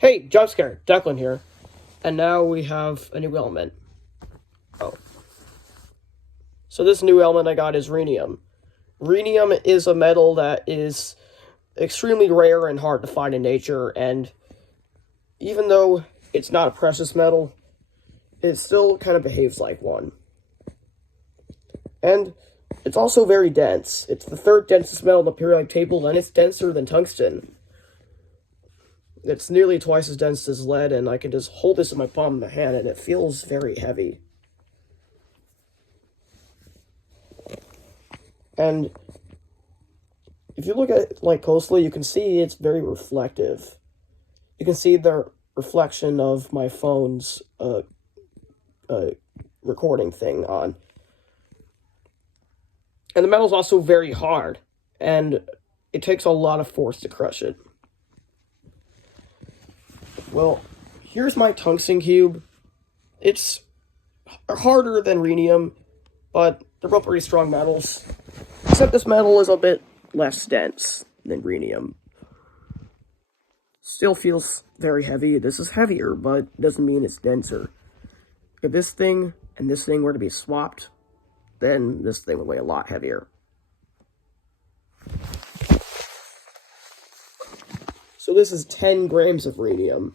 Hey, jump scare, Declan here. And now we have a new element. Oh. So this new element I got is rhenium. Rhenium is a metal that is extremely rare and hard to find in nature, and even though it's not a precious metal, it still kind of behaves like one. And it's also very dense. It's the third densest metal on the periodic table, and it's denser than tungsten. It's nearly twice as dense as lead, and I can just hold this in my palm of my hand, and it feels very heavy. And if you look at it closely, you can see it's very reflective. You can see the reflection of my phone's recording thing on. And the metal's also very hard, and it takes a lot of force to crush it. Well, here's my tungsten cube. It's harder than rhenium, but they're both pretty strong metals. Except this metal is a bit less dense than rhenium. Still feels very heavy. This is heavier, but doesn't mean it's denser. If this thing and this thing were to be swapped, then this thing would weigh a lot heavier. So this is 10 grams of rhenium,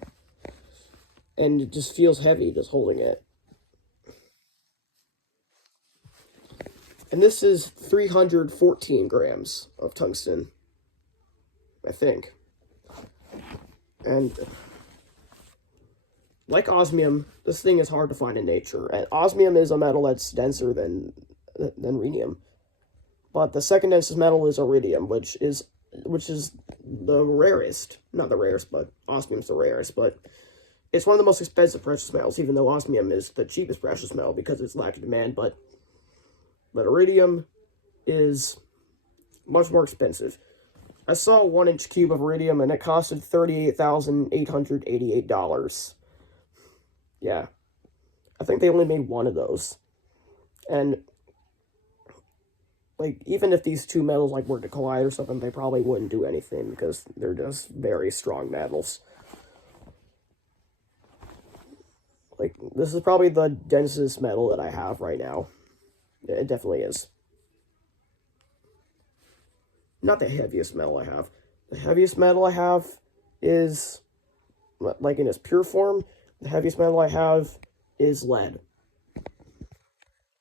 and it just feels heavy just holding it. And this is 314 grams of tungsten, I think. And like osmium, this thing is hard to find in nature. And osmium is a metal that's denser than rhenium. But the second densest metal is iridium, which is the rarest. Not the rarest, but osmium's the rarest. But it's one of the most expensive precious metals, even though osmium is the cheapest precious metal because it's lack of demand. But iridium is much more expensive. I saw a 1-inch cube of iridium, and it costed $38,888. Yeah. I think they only made one of those. And even if these two metals were to collide or something, they probably wouldn't do anything because they're just very strong metals. This is probably the densest metal that I have right now. It definitely is. Not the heaviest metal I have. The heaviest metal I have is, in its pure form, the heaviest metal I have is lead.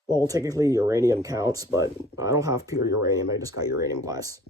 Well, technically uranium counts, but I don't have pure uranium, I just got uranium glass.